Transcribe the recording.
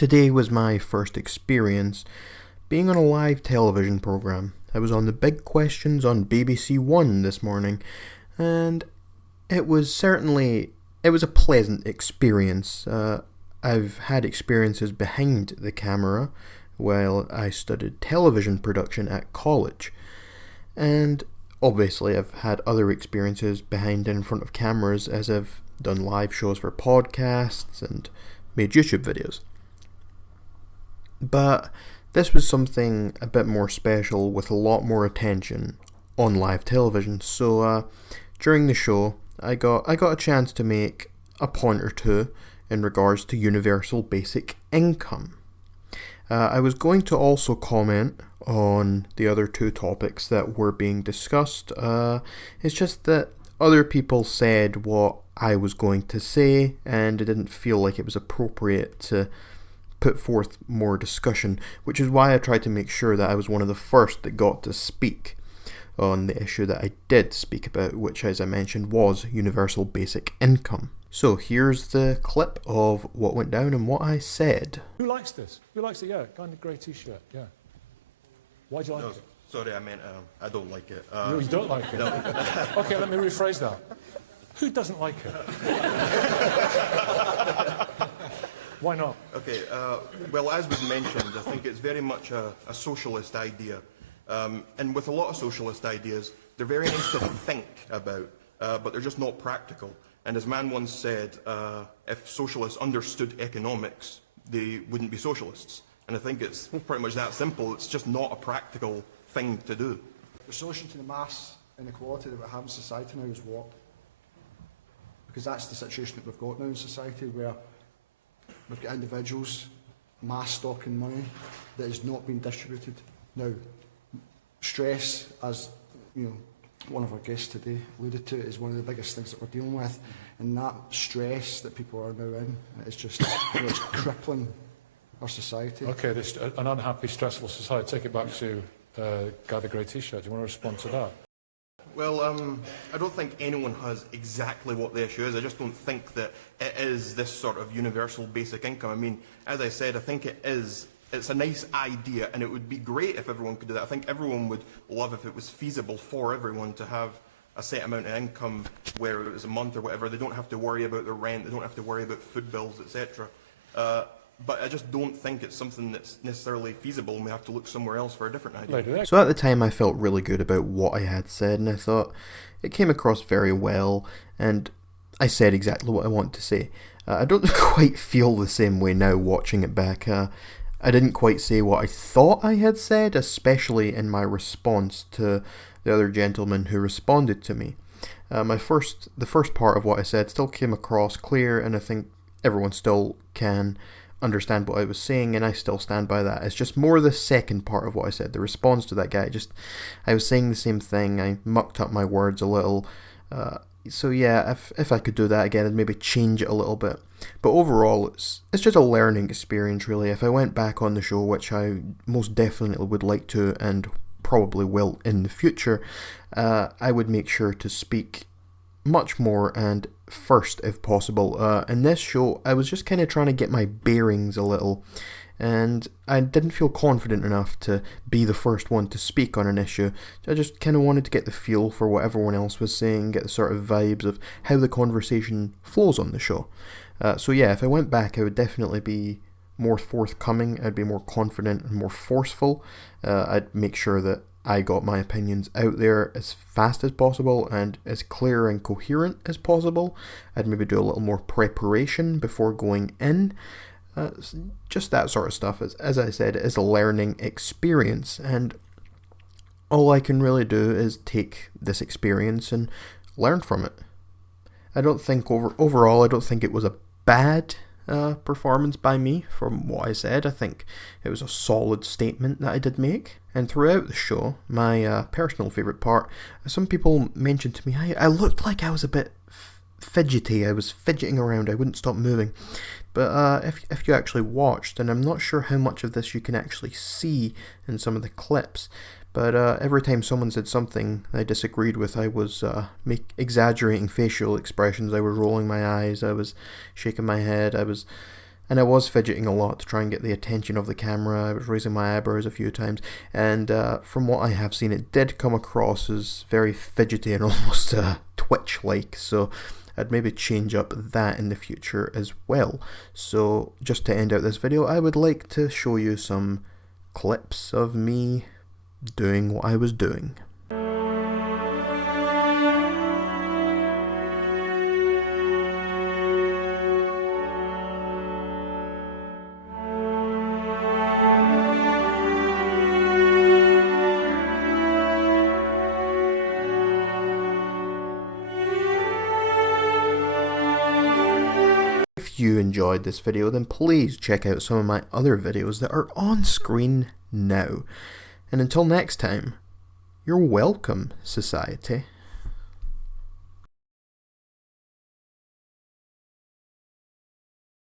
Today was my first experience being on a live television programme. I was on the Big Questions on BBC One this morning, and it was a pleasant experience. I've had experiences behind the camera while I studied television production at college, and obviously I've had other experiences behind and in front of cameras as I've done live shows for podcasts and made YouTube videos. But this was something a bit more special with a lot more attention on live television. So during the show, I got a chance to make a point or two in regards to universal basic income. I was going to also comment on the other two topics that were being discussed. It's just that other people said what I was going to say, and it didn't feel like it was appropriate to put forth more discussion, which is why I tried to make sure that I was one of the first that got to speak on the issue that I did speak about, which, as I mentioned, was universal basic income. So here's the clip of what went down and what I said. Who likes this? Who likes it? Yeah, guy in the grey t-shirt, yeah. Why do you like it? Sorry, I meant I don't like it. You don't like it? No. Okay, let me rephrase that. Who doesn't like it? Why not? Okay, well, as was mentioned, I think it's very much a socialist idea. And with a lot of socialist ideas, they're very nice to think about, but they're just not practical. And as man once said, if socialists understood economics, they wouldn't be socialists. And I think it's pretty much that simple. It's just not a practical thing to do. The solution to the mass inequality that we have in society now is what? Because that's the situation that we've got now in society, where we've got individuals mass stocking money that is not being distributed. Now, stress, as you know, one of our guests today alluded to, is one of the biggest things that we're dealing with, and that stress that people are now in is just it's crippling our society. Okay, this an unhappy, stressful society. Take it back to guy in the grey t-shirt. Do you want to respond to that? Well, I don't think anyone has exactly what the issue is. I just don't think that it is this sort of universal basic income. I mean, as I said, I think it's a nice idea, and it would be great if everyone could do that. I think everyone would love if it was feasible for everyone to have a set amount of income, where it was a month or whatever. They don't have to worry about their rent, they don't have to worry about food bills, etc. But I just don't think it's something that's necessarily feasible, and we have to look somewhere else for a different idea. So at the time I felt really good about what I had said, and I thought it came across very well, and I said exactly what I want to say. I don't quite feel the same way now watching it back. I didn't quite say what I thought I had said, especially in my response to the other gentleman who responded to me. The first part of what I said still came across clear, and I think everyone still can understand what I was saying, and I still stand by that. It's just more the second part of what I said, the response to that guy. I was saying the same thing, I mucked up my words a little. So yeah, if I could do that again, I'd maybe change it a little bit. But overall, it's just a learning experience, really. If I went back on the show, which I most definitely would like to, and probably will in the future, I would make sure to speak much more and first if possible. In this show, I was just kind of trying to get my bearings a little, and I didn't feel confident enough to be the first one to speak on an issue. I just kind of wanted to get the feel for what everyone else was saying, get the sort of vibes of how the conversation flows on the show. So yeah, if I went back, I would definitely be more forthcoming, I'd be more confident and more forceful. I'd make sure that I got my opinions out there as fast as possible and as clear and coherent as possible. I'd maybe do a little more preparation before going in. Just that sort of stuff. As I said, it is a learning experience, and all I can really do is take this experience and learn from it. I don't think overall, I don't think it was a bad performance by me from what I said. I think it was a solid statement that I did make. And throughout the show, my personal favourite part, some people mentioned to me, I looked like I was a bit fidgety. I was fidgeting around, I wouldn't stop moving. But if you actually watched, and I'm not sure how much of this you can actually see in some of the clips, but every time someone said something I disagreed with, I was exaggerating facial expressions. I was rolling my eyes, I was shaking my head, I was And I was fidgeting a lot to try and get the attention of the camera. I was raising my eyebrows a few times, and from what I have seen, it did come across as very fidgety and almost twitch-like, so I'd maybe change up that in the future as well. So just to end out this video, I would like to show you some clips of me doing what I was doing. If you enjoyed this video, then please check out some of my other videos that are on screen now. And until next time, you're welcome, society.